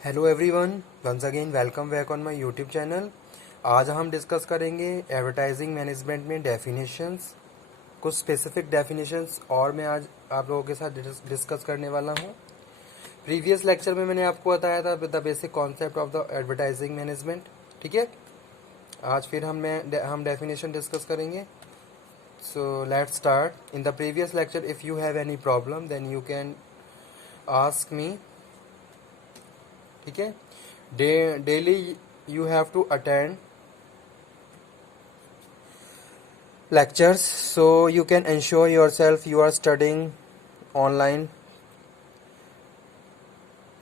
Hello everyone, once again welcome back on my YouTube channel. आज हम discuss करेंगे advertising management में definitions, कुछ स्पेसिफिक डेफिनेशंस और मैं आज आप लोगों के साथ डिस्कस करने वाला हूं। प्रीवियस लेक्चर में मैंने आपको बताया था the basic concept of the advertising management. ठीक है, आज फिर हम डेफिनेशन डिस्कस करेंगे। So let's start. In the previous lecture if you have any problem then you can ask me. ठीक है, daily you have to attend lectures so you can ensure yourself you are studying online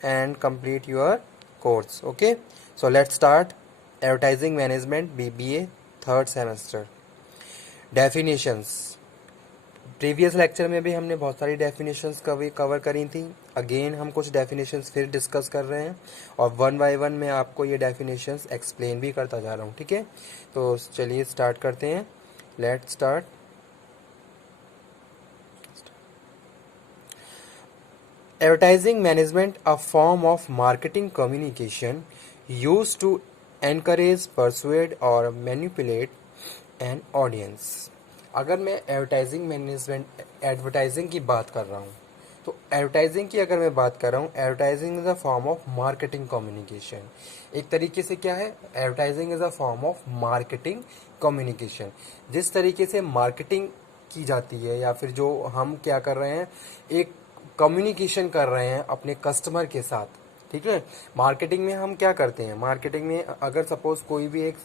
and complete your course. Okay, so let's start. Advertising management BBA third semester. Definitions. Previous lecture में भी हमने बहुत सारी definitions cover करी थी। Again हम कुछ definitions फिर डिस्कस कर रहे हैं और वन बाय वन मैं आपको ये डेफिनेशंस एक्सप्लेन भी करता जा रहा हूँ। ठीक है, तो चलिए स्टार्ट करते हैं। Let's start. Advertising management a form of marketing communication used to encourage, persuade और मैनिपुलेट एन ऑडियंस। अगर मैं एडवर्टाइजिंग की बात कर रहा हूँ तो एडवर्टाइजिंग की अगर मैं बात कर रहा हूँ, advertising is a form of marketing communication. एक तरीके से क्या है, advertising is a form of marketing communication. जिस तरीके से मार्केटिंग की जाती है या फिर जो हम क्या कर रहे हैं, एक कम्युनिकेशन कर रहे हैं अपने कस्टमर के साथ। ठीक है, मार्केटिंग में हम क्या करते हैं, मार्केटिंग में अगर सपोज कोई भी एक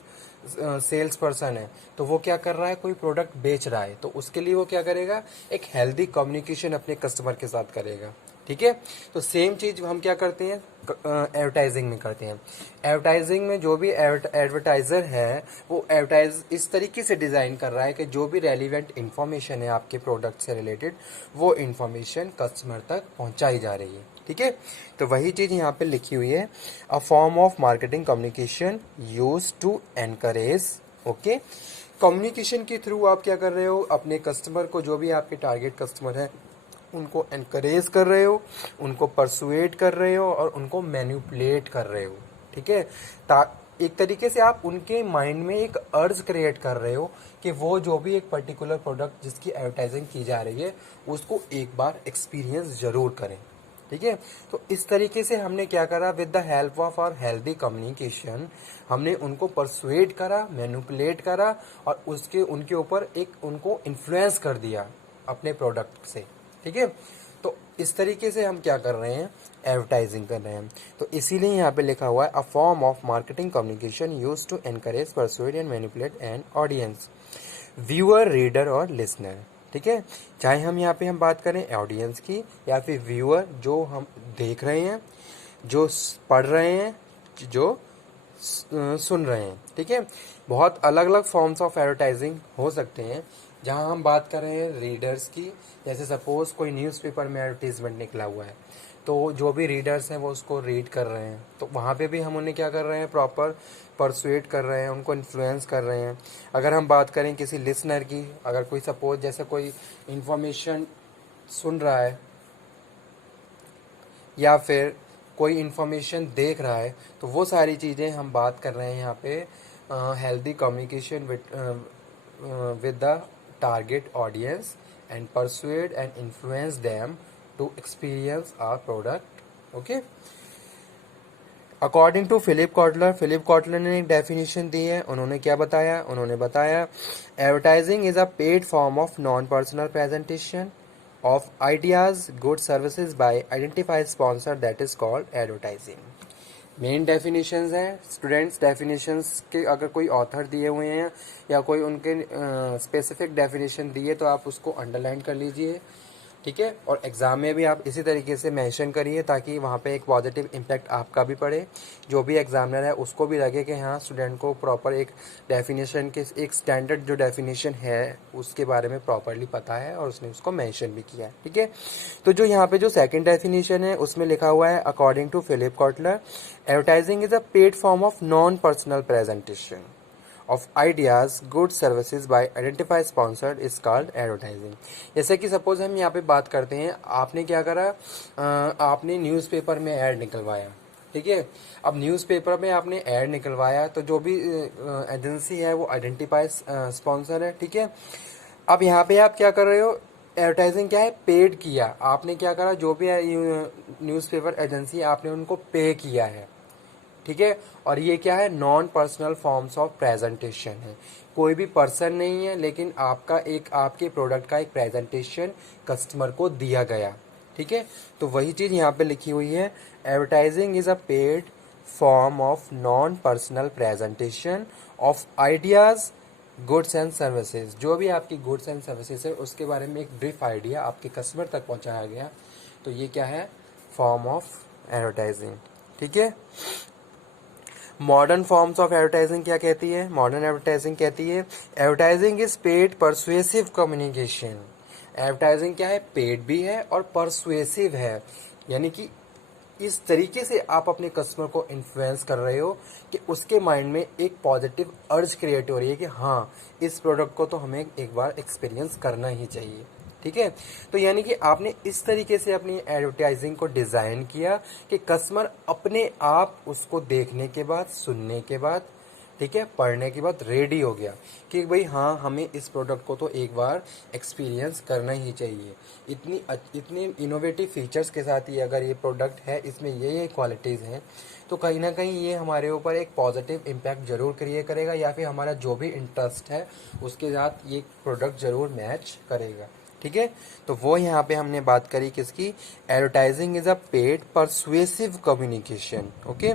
सेल्स पर्सन है तो वो क्या कर रहा है, कोई प्रोडक्ट बेच रहा है तो उसके लिए वो क्या करेगा, एक हेल्दी कम्युनिकेशन अपने कस्टमर के साथ करेगा। ठीक है, तो सेम चीज हम क्या करते हैं, एडवर्टाइजिंग में करते हैं। एडवर्टाइजिंग में जो भी एडवर्टाइजर है वो एडवर्टाइज इस तरीके से डिजाइन कर रहा है कि जो भी रेलिवेंट इंफॉर्मेशन है आपके प्रोडक्ट से रिलेटेड वो इंफॉर्मेशन कस्टमर तक पहुंचाई जा रही है। ठीक है, तो वही चीज यहाँ पे लिखी हुई है, a form of marketing communication use to encourage. Okay, communication के थ्रू आप क्या कर रहे हो, अपने कस्टमर को, जो भी आपके टारगेट कस्टमर है उनको एनकरेज कर रहे हो, उनको परसुएट कर रहे हो और उनको मैनिपुलेट कर रहे हो। ठीक है, एक तरीके से आप उनके माइंड में एक अर्ज क्रिएट कर रहे हो कि वो जो भी एक पर्टिकुलर प्रोडक्ट जिसकी एडवर्टाइजिंग की जा रही है उसको एक बार एक्सपीरियंस जरूर करें। ठीक है, तो इस तरीके से हमने क्या करा, with the help of our healthy communication हमने उनको परसुएट करा, मैनिपुलेट करा और उसके उनके ऊपर एक उनको इन्फ्लुएंस कर दिया अपने प्रोडक्ट से। ठीक है, तो इस तरीके से हम क्या कर रहे हैं, एडवर्टाइजिंग कर रहे हैं। तो इसीलिए यहाँ पे लिखा हुआ है, a form of marketing communication use to encourage, persuade and manipulate an audience, viewer, reader और लिसनर। ठीक है, चाहे हम बात करें ऑडियंस की या फिर व्यूअर, जो हम देख रहे हैं, जो पढ़ रहे हैं, जो सुन रहे हैं। ठीक है, बहुत अलग अलग फॉर्म्स ऑफ एडवर्टाइजिंग हो सकते हैं। जहां हम बात कर रहे हैं रीडर्स की, जैसे सपोज कोई न्यूज़पेपर में एडवर्टीजमेंट निकला हुआ है तो जो भी रीडर्स हैं वो उसको रीड कर रहे हैं, तो वहाँ पे भी हम उन्हें क्या कर रहे हैं, प्रॉपर परसुएट कर रहे हैं, उनको इन्फ्लुएंस कर रहे हैं। अगर हम बात करें किसी लिसनर की, अगर कोई सपोज जैसे कोई इंफॉर्मेशन सुन रहा है या फिर कोई इंफॉर्मेशन देख रहा है, तो वो सारी चीज़ें हम बात कर रहे हैं यहाँ पे healthy communication with the target audience and persuade and influence them to experience our product. Okay, according to Philip Kotler ने एक डेफिनेशन दी है। उन्होंने क्या बताया, उन्होंने बताया advertising is a paid form of non personal presentation of ideas, goods, services by identified sponsor that is called advertising. Main definitions हैं students. Definitions के अगर कोई ऑथर दिए हुए हैं या कोई उनके स्पेसिफिक डेफिनेशन दिए तो आप उसको अंडरलाइन कर लीजिए। ठीक है, और एग्जाम में भी आप इसी तरीके से मेंशन करिए ताकि वहाँ पे एक पॉजिटिव इम्पैक्ट आपका भी पड़े, जो भी एग्जामिनर है उसको भी लगे कि हाँ स्टूडेंट को प्रॉपर एक डेफिनेशन के, एक स्टैंडर्ड जो डेफिनेशन है उसके बारे में प्रॉपरली पता है और उसने उसको मेंशन भी किया है। ठीक है, तो जो यहाँ पे जो सेकंड डेफिनेशन है उसमें लिखा हुआ है, according to Philip Kotler advertising is a paid form of non personal presentation of ideas, goods, services by identified sponsored is called advertising. जैसे कि सपोज हम यहाँ पे बात करते हैं, आपने क्या करा, आपने न्यूज़पेपर में ऐड निकलवाया। ठीक है। अब न्यूज़पेपर में आपने ऐड निकलवाया तो जो भी एजेंसी है वो आइडेंटिफाई स्पॉन्सर है, ठीक है। अब यहाँ पे आप क्या कर रहे हो, एडवर्टाइजिंग क्या है, पेड किया आपने, क्या करा, जो भी न्यूज़पेपर एजेंसी आपने उनको पे किया है, ठीक है। और ये क्या है, non personal forms of presentation है, कोई भी पर्सन नहीं है लेकिन आपका एक, आपके प्रोडक्ट का एक प्रेजेंटेशन कस्टमर को दिया गया, ठीक है। तो वही चीज़ यहाँ पे लिखी हुई है, advertising is a paid form of non personal presentation of ideas goods and services. जो भी आपकी गुड्स एंड सर्विसेज है उसके बारे में एक ब्रीफ आइडिया आपके कस्टमर तक पहुंचाया गया, तो ये क्या है, फॉर्म ऑफ एडवर्टाइजिंग, ठीक है। मॉडर्न फॉर्म्स ऑफ एडवर्टाइजिंग क्या कहती है, मॉडर्न एडवर्टाइजिंग कहती है advertising is paid persuasive communication. Advertising क्या है, पेड भी है और परसुएसिव है, यानी कि इस तरीके से आप अपने कस्टमर को इन्फ्लुएंस कर रहे हो कि उसके माइंड में एक पॉजिटिव अर्ज क्रिएट हो रही है कि हाँ, इस प्रोडक्ट को तो हमें एक बार एक्सपीरियंस करना ही चाहिए, ठीक है। तो यानी कि आपने इस तरीके से अपनी एडवर्टाइजिंग को डिज़ाइन किया कि कस्टमर अपने आप उसको देखने के बाद, सुनने के बाद, ठीक है, पढ़ने के बाद रेडी हो गया कि भाई हाँ, हमें इस प्रोडक्ट को तो एक बार एक्सपीरियंस करना ही चाहिए। इतने इनोवेटिव फीचर्स के साथ ये अगर ये प्रोडक्ट है, इसमें ये क्वालिटीज़ हैं, तो कहीं ना कहीं ये हमारे ऊपर एक पॉजिटिव इम्पैक्ट जरूर क्रिएट करेगा, या फिर हमारा जो भी इंटरेस्ट है उसके साथ ये प्रोडक्ट जरूर मैच करेगा, ठीक है। तो वो यहाँ पे हमने बात करी किसकी, advertising is a paid persuasive communication, okay,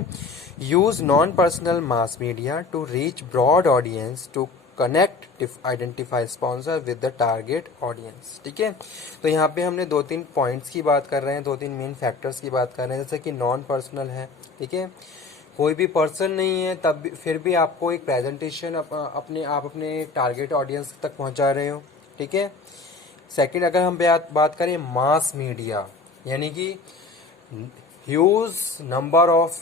use non personal mass media to reach broad audience to connect identify sponsor with the target audience, ठीक है। तो यहाँ पे हमने 2-3 पॉइंट्स की बात कर रहे हैं, 2-3 मेन फैक्टर्स की बात कर रहे हैं, जैसे कि नॉन पर्सनल है, ठीक है, कोई भी पर्सन नहीं है, तब भी फिर भी आपको एक प्रेजेंटेशन अपने टारगेट ऑडियंस तक पहुंचा रहे हो, ठीक है। सेकंड, अगर हम बात करें मास मीडिया, यानी कि ह्यूज नंबर ऑफ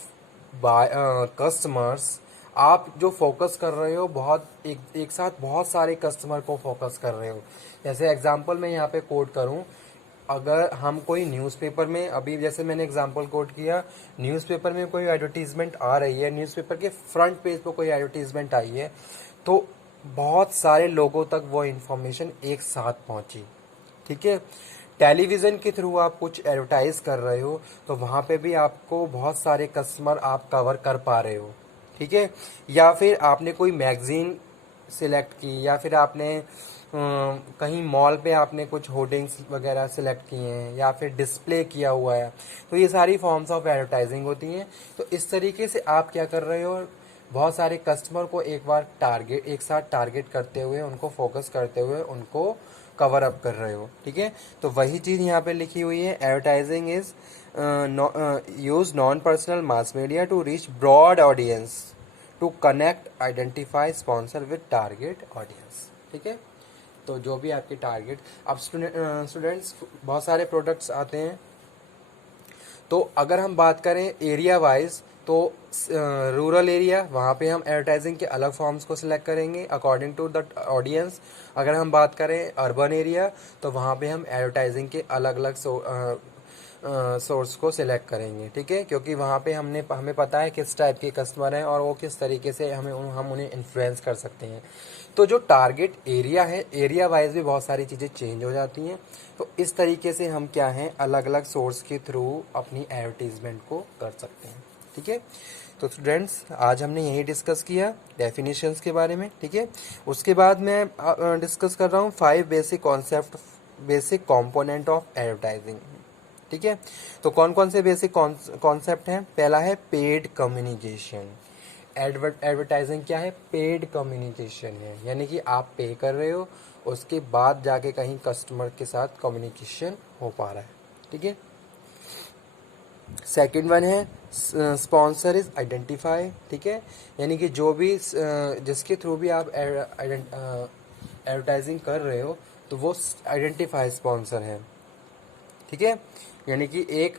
कस्टमर्स, आप जो फोकस कर रहे हो, बहुत एक साथ बहुत सारे कस्टमर को फोकस कर रहे हो। जैसे एग्जांपल मैं यहाँ पे कोट करूँ, अगर हम कोई न्यूज़पेपर में, अभी जैसे मैंने एग्जांपल कोट किया, न्यूज़पेपर में कोई एडवर्टीजमेंट आ रही है, न्यूज़पेपर के फ्रंट पेज पर कोई एडवर्टीजमेंट आई है, तो बहुत सारे लोगों तक वो इन्फॉर्मेशन एक साथ पहुंची, ठीक है। टेलीविज़न के थ्रू आप कुछ एडवर्टाइज कर रहे हो तो वहाँ पे भी आपको बहुत सारे कस्टमर आप कवर कर पा रहे हो, ठीक है। या फिर आपने कोई मैगजीन सिलेक्ट की, या फिर आपने कहीं मॉल पे आपने कुछ होर्डिंग्स वगैरह सिलेक्ट किए हैं, या फिर डिस्प्ले किया हुआ है, तो ये सारी फॉर्म्स ऑफ एडवर्टाइजिंग होती हैं। तो इस तरीके से आप क्या कर रहे हो, बहुत सारे कस्टमर को एक साथ टारगेट करते हुए, उनको फोकस करते हुए उनको कवर अप कर रहे हो, ठीक है। तो वही चीज़ यहाँ पे लिखी हुई है, advertising is use non personal mass media to reach broad audience to connect identify sponsor with target audience, ठीक है। तो जो भी आपके टारगेट, अब स्टूडेंट्स बहुत सारे प्रोडक्ट्स आते हैं, तो अगर हम बात करें एरिया वाइज, तो रूरल एरिया, वहाँ पे हम एडवर्टाइजिंग के अलग फॉर्म्स को सिलेक्ट करेंगे अकॉर्डिंग टू द ऑडियंस। अगर हम बात करें अर्बन एरिया, तो वहाँ पे हम एडवर्टाइजिंग के अलग अलग सोर्स को सिलेक्ट करेंगे, ठीक है, क्योंकि वहाँ पे हमें पता है किस टाइप के कस्टमर हैं और वो किस तरीके से हम उन्हें इन्फ्लुएंस कर सकते हैं। तो जो टारगेट एरिया है, एरिया वाइज भी बहुत सारी चीज़ें चेंज हो जाती हैं। तो इस तरीके से हम क्या हैं, अलग अलग सोर्स के थ्रू अपनी एडवर्टीजमेंट को कर सकते हैं, ठीक है। तो स्टूडेंट्स, आज हमने यही डिस्कस किया डेफिनेशंस के बारे में, ठीक है। उसके बाद मैं डिस्कस कर रहा हूँ 5 बेसिक कंपोनेंट ऑफ एडवर्टाइजिंग, ठीक है। तो कौन कौन से बेसिक कॉन्सेप्ट हैं, पहला है पेड कम्युनिकेशन। एडवर्टाइजिंग क्या है, पेड कम्युनिकेशन है, यानी कि आप पे कर रहे हो, उसके बाद जाके कहीं कस्टमर के साथ कम्युनिकेशन हो पा रहा है, ठीक है। सेकंड वन है स्पॉन्सर इज आइडेंटिफाई, ठीक है, यानी कि जो भी जिसके थ्रू भी आप एडवर्टाइजिंग कर रहे हो, तो वो आइडेंटिफाई स्पॉन्सर है, ठीक है। यानी कि एक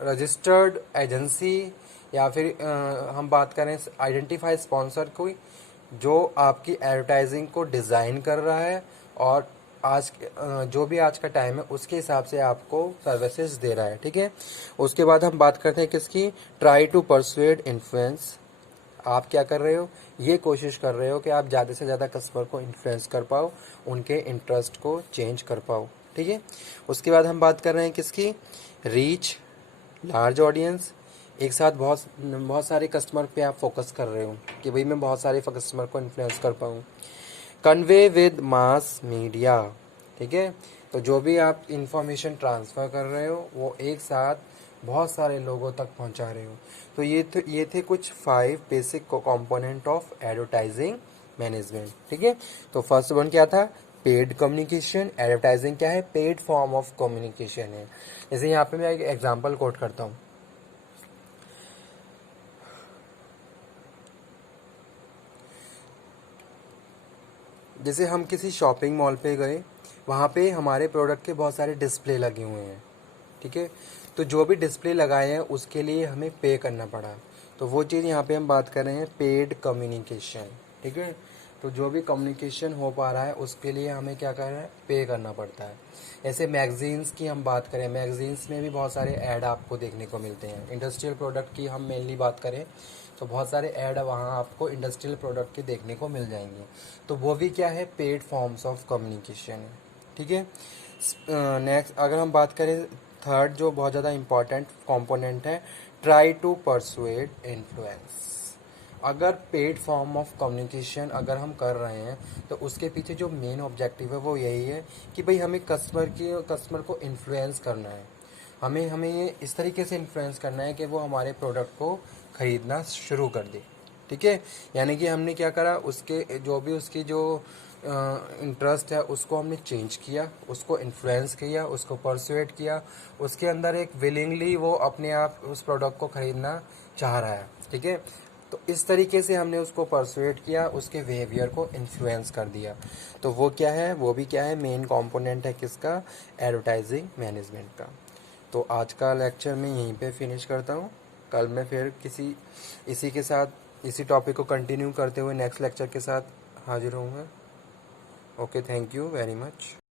रजिस्टर्ड एजेंसी, या फिर हम बात करें आइडेंटिफाई स्पॉन्सर को, जो आपकी एडवर्टाइजिंग को डिज़ाइन कर रहा है और जो भी आज का टाइम है उसके हिसाब से आपको सर्विसेज दे रहा है, ठीक है। उसके बाद हम बात करते हैं किसकी, ट्राई टू परसुएड इन्फ्लुएंस। आप क्या कर रहे हो, ये कोशिश कर रहे हो कि आप ज़्यादा से ज़्यादा कस्टमर को इन्फ्लुएंस कर पाओ, उनके इंटरेस्ट को चेंज कर पाओ, ठीक है। उसके बाद हम बात कर रहे हैं किसकी, रीच लार्ज ऑडियंस। एक साथ बहुत बहुत सारे कस्टमर पे आप फोकस कर रहे हो कि भाई मैं बहुत सारे कस्टमर को इन्फ्लुएंस कर पाऊँ। कन्वे विद मास मीडिया, ठीक है। तो जो भी आप इंफॉर्मेशन ट्रांसफ़र कर रहे हो वो एक साथ बहुत सारे लोगों तक पहुंचा रहे हो। तो ये थे कुछ 5 basic component of advertising management, ठीक है। तो फर्स्ट वन क्या था, पेड कम्युनिकेशन। एडवर्टाइजिंग क्या है, पेड फॉर्म ऑफ कम्युनिकेशन है। जैसे यहाँ पे मैं एक एग्जांपल कोट करता हूँ। जैसे हम किसी शॉपिंग मॉल पे गए, वहाँ पे हमारे प्रोडक्ट के बहुत सारे डिस्प्ले लगे हुए हैं, ठीक है। तो जो भी डिस्प्ले लगाए हैं उसके लिए हमें पे करना पड़ा। तो वो चीज़ यहाँ पे हम बात कर रहे हैं पेड कम्युनिकेशन, ठीक है। तो जो भी कम्युनिकेशन हो पा रहा है उसके लिए हमें क्या करना है, पे करना पड़ता है। ऐसे मैगजीन्स की हम बात करें, मैगजीन्स में भी बहुत सारे ऐड आपको देखने को मिलते हैं। इंडस्ट्रियल प्रोडक्ट की हम मेनली बात करें तो बहुत सारे ऐड वहाँ आपको इंडस्ट्रियल प्रोडक्ट के देखने को मिल जाएंगे। तो वो भी क्या है, पेड फॉर्म्स ऑफ कम्युनिकेशन है, ठीक है। नेक्स्ट अगर हम बात करें, थर्ड जो बहुत ज़्यादा इंपॉर्टेंट कंपोनेंट है, ट्राई टू परसुएड इन्फ्लुएंस। अगर पेड फॉर्म ऑफ कम्युनिकेशन अगर हम कर रहे हैं तो उसके पीछे जो मेन ऑब्जेक्टिव है वो यही है कि भाई हमें कस्टमर को इन्फ्लुएंस करना है। हमें हमें ये इस तरीके से इन्फ्लुएंस करना है कि वो हमारे प्रोडक्ट को खरीदना शुरू कर दे, ठीक है। यानी कि हमने क्या करा, उसके जो भी उसकी जो इंटरेस्ट है उसको हमने चेंज किया, उसको इन्फ्लुएंस किया, उसको परसुएट किया, उसके अंदर एक विलिंगली वो अपने आप उस प्रोडक्ट को खरीदना चाह रहा है, ठीक है। तो इस तरीके से हमने उसको परसुएट किया, उसके बिहेवियर को इन्फ्लुएंस कर दिया। तो वो क्या है, वो भी क्या है, मेन कंपोनेंट है किसका, एडवर्टाइजिंग मैनेजमेंट का। तो आज का लेक्चर मैं यहीं पे फिनिश करता हूँ। कल मैं फिर इसी के साथ इसी टॉपिक को कंटिन्यू करते हुए नेक्स्ट लेक्चर के साथ हाजिर होऊंगा। Okay, thank you very much.